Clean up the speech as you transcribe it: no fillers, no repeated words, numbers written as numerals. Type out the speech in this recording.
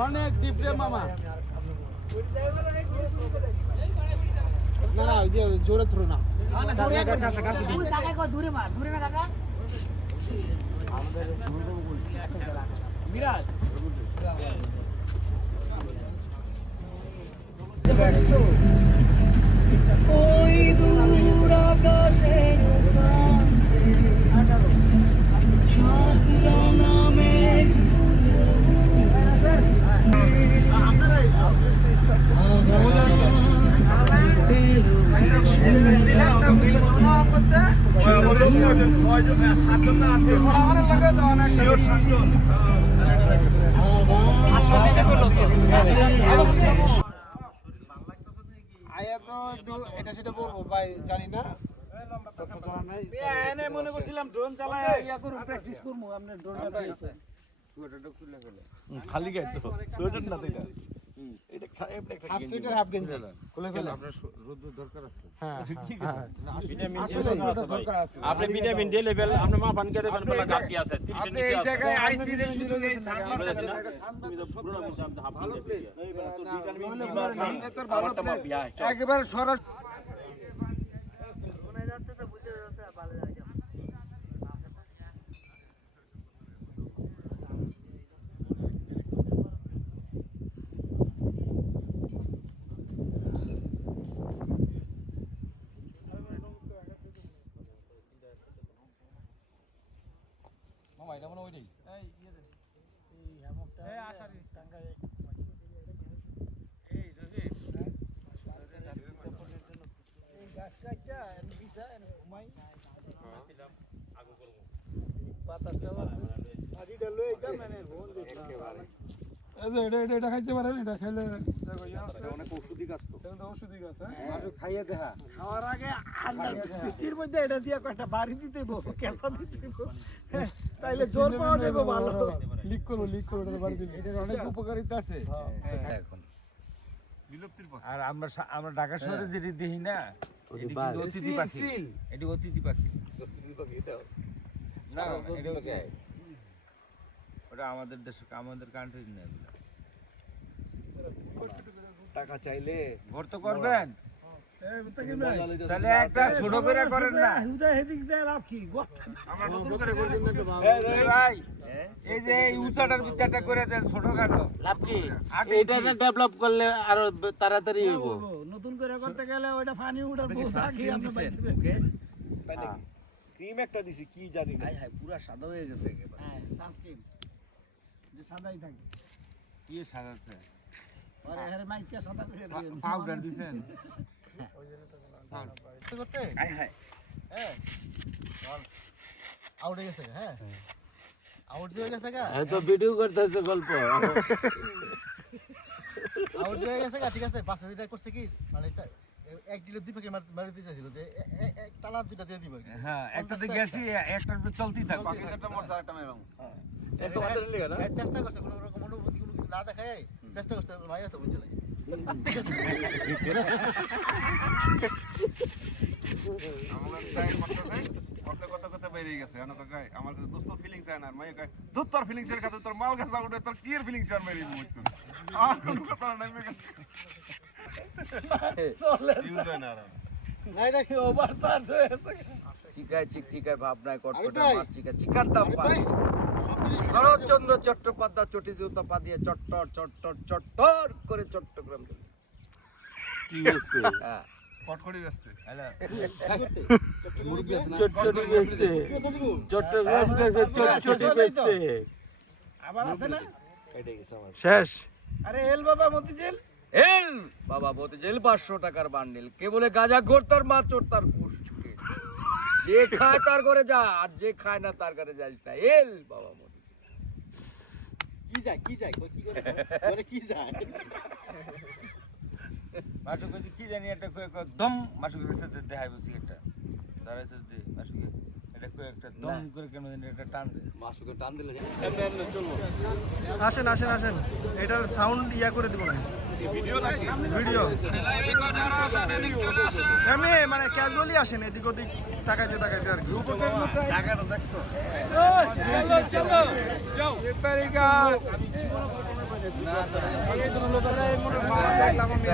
অনেক ডিপ রে মামা। না না, ওই যে জোরে থ্রো না। দূরে মার, দূরে না কাকা। আচ্ছা চলা মিরাজ ওই দূর আকাশের প্রান্তে সাতরঙা মেঘ আয়া তো একটু এটা সেটা বলবো ভাই, জানি না তথ্য জানা নাই। এনে মনে করছিলাম ড্রোন চালায় ইয়া করব, প্র্যাকটিস করব। আপনি ড্রোন চালাইছে খালি গায় তো সোয়েটার না এটা এটা হাফ সুইটার হাফ গেঞ্জি খুলে ফেলে। আপনার রোদ দরকার আছে। হ্যাঁ ভিটামিন ডি দরকার আছে। আপনি ভিটামিন ডি লেভেল আপনি মা পান করে দেবেন বলা গাপ কি আছে 30 আপনি এর এই নিচে জায়গায় আইসি রে শুধু এই আছে সানবার না এটা সানবার তুমি তো পুরো বিষয় আপনি হাফ ভালো প্লেট প্লেস ভালো প্লেস একেবারে সরাসরি মামা এটা মনে হয় ওইটাই। এটা খাইতে পারেন, এটা খেলে অনেক ঔষধি গাছ তো ওষুধি গাছ। খাইয়ে দেখা খাওয়ার আগে বৃষ্টির মধ্যে এটা দিয়ে কয়েকটা বাড়ি দিতে কেঁচা দিতে তাইলে জোর পাওয়া যাবে ভালো। লিক করো বাড়ি দিলে এটার অনেক উপকারিতা আছে এখন বিলুপ্তির পথে। আর আমরা ঢাকা শহরে যেটি দেখি না এটি কিন্তু অতিথি পাখি, এটি অতিথি পাখি না, এটা ওটা আমাদের দেশে আমাদের কান্ট্রি না। টাকা চাইলে ঘর তো করবেন, তাহলে একটা ছোট করে করেন না। আমরা নতুন করে করে দিন তো এই ভাই, এই যে এই উঁচাটার ভিতরটা করে দেন ছোটখাটো লাভ কি? এটা ডেভেলপ করলে আরো তাড়াতাড়ি হইব। নতুন করে করতে গেলে ওইটা পানি উঠার বহুত আগে আমরা বাইতে ক্রিম একটা দিছি কি জানি না, পুরো সাদা হয়ে গেছে একেবারে। হ্যাঁ সানস্ক্রিন যে সাদাই থাকে। কি সাজাচ্ছে আরে আরে মাইকে সাদা করে দিন। পাউডার দিছেন করতে হ্যাঁ আউট হয়ে গেছে। হ্যাঁ আউট হয়ে গেছে গা, তো ভিডিও করতেছে গল্প আউট হয়ে গেছে গা। ঠিক আছে, বাসে যেটা করছে কি মানে এক ডিলে দুই পাখি মারতে চাইছিল যে এক টানা দুইটা দিয়ে দিব। হ্যাঁ একটাতে গেছি একটার উপর চলতেই থাক বাকি একটা মরছে আরেকটা মেরাম। চেষ্টা করছে কোনো রকম অনুভূতি কোনো কিছু না দেখায় চেষ্টা করছে, মাইয়া তো বুঝে লাগছে। ঠিক আছে আমার চাই করতে করতে করতে বেরিয়ে গেছে। এনে তো গায় আমার কাছে দোস্ত ফিলিংস আয় না, মাইয়া কয় দুধ তোর ফিলিংস এর কাছে তোর মাল গাছা উঠে তোর কি এর ফিলিংস আর মেরি মুইতো আর কোনো কথা নাই মে গেছে চলে ইউজ হয় না আর নাই রাখি ওভার চার্জ হয়ে গেছে। চিকায় চিকায় ভাবনায় কটকটে ভাই। মাছ চিকার দাম পায়। শরৎচন্দ্র চট্টোপাধ্যায় চটিজুতা পা দিয়ে চট্টর চট্টর চট্টর করে চট্টগ্রাম চলে। ঠিক আছে হ্যাঁ পটকড়ি ব্যস্ত হ্যালো চটচটি বেচতে চট্টগ্রাম গেছে চটচটি বেচতে। আবার আছে না শেষ। আরে এল বাবা মতিঝিল এল বাবা বলতে জেল 500 টাকার বান্ডিল কে বলে গাজা ঘোর তার মা চোর তার কুশকে যে খায় তার ঘরে যা আর যে খায় না তার ঘরে যাস না। এল বাবা মতি কি যায় কি করে করে কি যায় মাসুকে কি জানি একটা দম মাসুকে বেসে দেখাইব সিগারেটটা দাঁড়াইছে দে মাসুকে এটা কই একটা দম করে কেন জানি একটা টান দে মাসুকে টান দিলে এমনি চলবো। আসেন এটার সাউন্ড ইয়া করে দিব না ভিডিও এমনি মানে ক্যাজুয়ালি আসেন, এদিক ওদিক তাকাইতে আর কি। জায়গাটা দেখছো চলো যাও এই জন্য লোকেরা এই মনে মাছ দেখলাম আমি